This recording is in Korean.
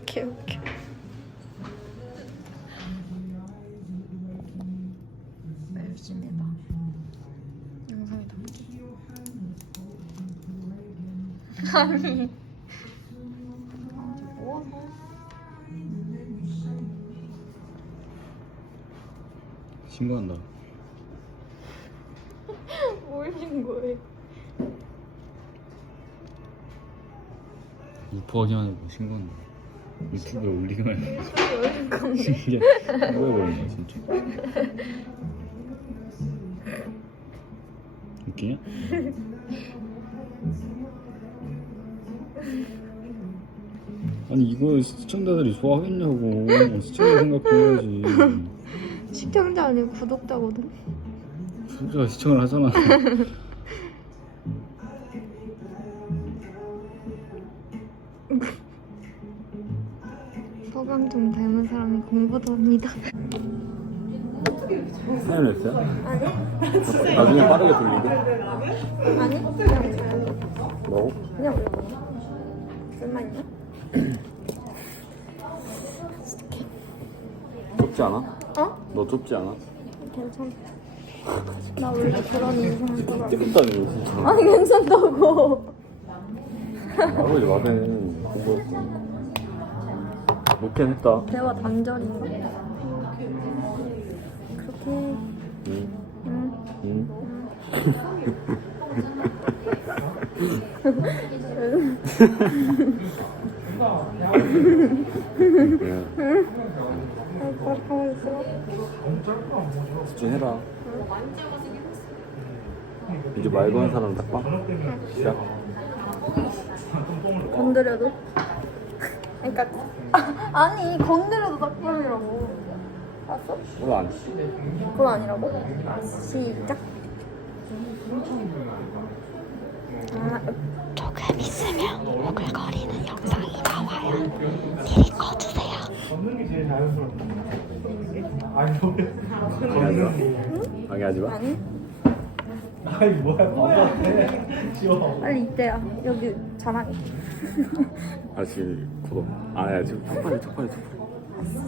오케이 오케이. 열심히 해봐. 영상에 담기. 아니. 신고한다. 뭘 신고해? 유포하기만 하고 신고한다. 유튜브에 올리기만 해. 왜 건데? 이게 신고해버린다 진짜. 웃기냐? 아니 이거 시청자들이 좋아하겠냐고 시청자 생각 좀 해야지 시청자 아니고 구독자거든. 진짜 시청을 하잖아 서강준 닮은 사람이 공부도 합니다. 사연 했어요? 아니 나중에 빠르게 돌리고 아니? 그냥 뭐라고? 그냥. 쓸만 있나? 좁지 않아? 어? 너 좁지 않아? 괜찮아. 나 원래 그런 인상 거라. 진짜 아니 괜찮다고. 아버지 말해 공부했어 못캔 했다 대화 단절인가? 그렇게 응 응. 응. 그래 아, 가만 있어. 집중 해라 이제 말 거는 사람 딱 봐. 시작 건드려도? 그러니까 아, 아니 건드려도 딱밤이라고. 알았어? 그건 안 해. 그건 아니라고? 아, 시작. 아, 조금 있으면 오글거리는 영상이 나와요. 미리 꺼주세요. 방해하지 마 방해하지 마 아니 아이 뭐야 바보한테 지워. 빨리 이때야 여기 자막이 아직 구독. 안 해야지 촉발해 촉발해 촉발해